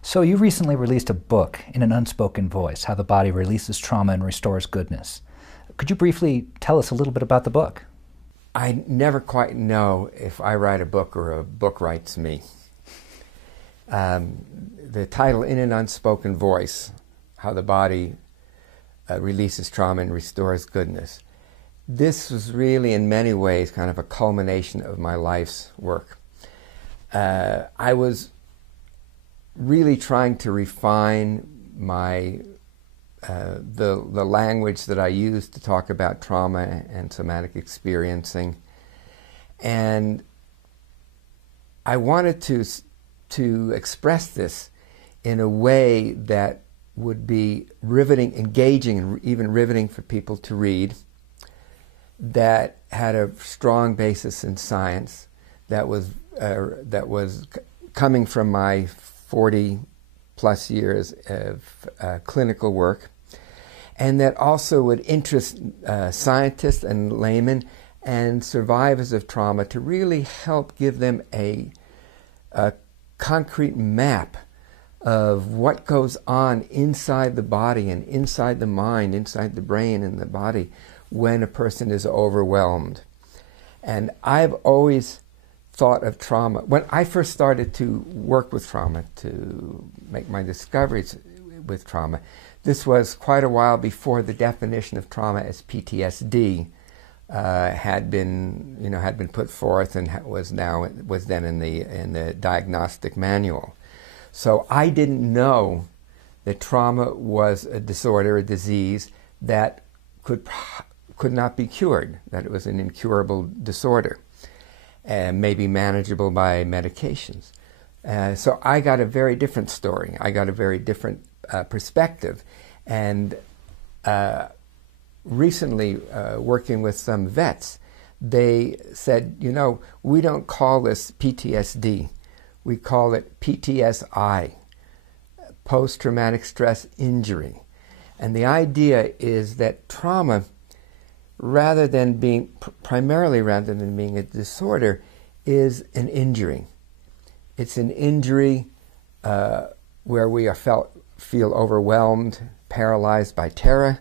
So you recently released a book, In an Unspoken Voice, How the Body Releases Trauma and Restores Goodness. Could you briefly tell us a little bit about the book? I never quite know if I write a book or a book writes me. The title, In an Unspoken Voice, How the Body Releases Trauma and Restores Goodness. This was really, in many ways, kind of a culmination of my life's work. I was really trying to refine my the language that I use to talk about trauma and somatic experiencing, and I wanted to express this in a way that would be riveting, engaging, and even riveting for people to read, that had a strong basis in science, that was coming from my 40 plus years of clinical work, and that also would interest scientists and laymen and survivors of trauma to really help give them a concrete map of what goes on inside the body and inside the mind, inside the brain and the body when a person is overwhelmed. And I've always thought of trauma. When I first started to work with trauma, to make my discoveries with trauma, this was quite a while before the definition of trauma as PTSD had been put forth and was then in the diagnostic manual. So I didn't know that trauma was a disorder, a disease that could not be cured, that it was an incurable disorder, and maybe manageable by medications. So I got a very different story. I got a very different perspective. And recently, working with some vets, they said, we don't call this PTSD. We call it PTSI, post-traumatic stress injury. And the idea is that trauma, primarily rather than being a disorder, is an injury. It's an injury where we feel overwhelmed, paralyzed by terror,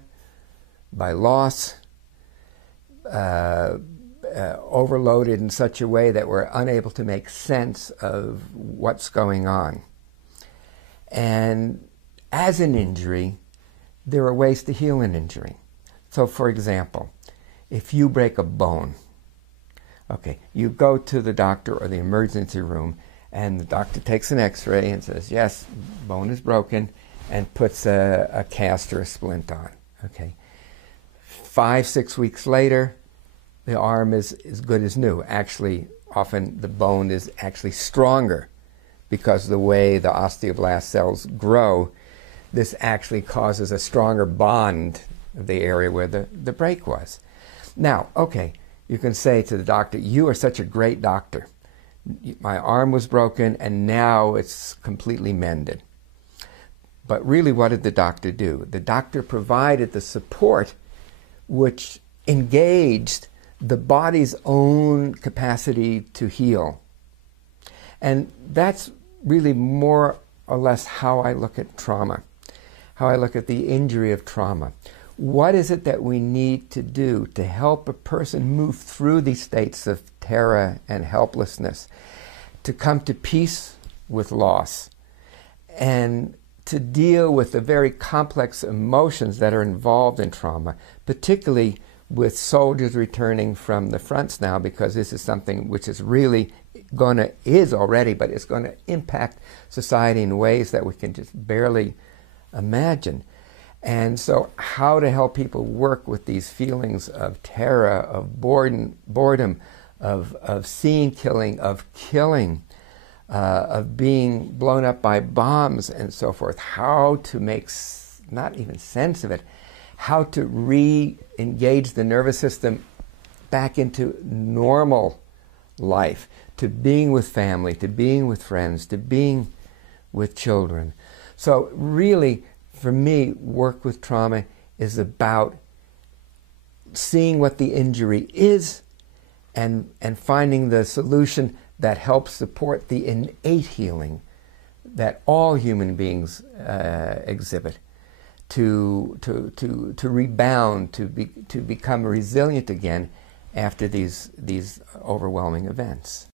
by loss, overloaded in such a way that we're unable to make sense of what's going on. And as an injury, there are ways to heal an injury. So, for example, if you break a bone, you go to the doctor or the emergency room, and the doctor takes an x-ray and says, yes, bone is broken, and puts a cast or a splint on. 5-6 weeks later, the arm is as good as new. Actually, often the bone is actually stronger because of the way the osteoblast cells grow. This actually causes a stronger bond of the area where the break was. Now, you can say to the doctor, you are such a great doctor. My arm was broken and now it's completely mended. But really, what did the doctor do? The doctor provided the support which engaged the body's own capacity to heal. And that's really more or less how I look at trauma, how I look at the injury of trauma. What is it that we need to do to help a person move through these states of terror and helplessness, to come to peace with loss, and to deal with the very complex emotions that are involved in trauma, particularly with soldiers returning from the fronts now, because this is something which is really is already, but it's going to impact society in ways that we can just barely imagine. And so how to help people work with these feelings of terror, of boredom, of seeing killing, of killing, of being blown up by bombs and so forth, how to make not even sense of it, how to re-engage the nervous system back into normal life, to being with family, to being with friends, to being with children. So really, for me, work with trauma is about seeing what the injury is and finding the solution that helps support the innate healing that all human beings exhibit to rebound, to become resilient again after these overwhelming events.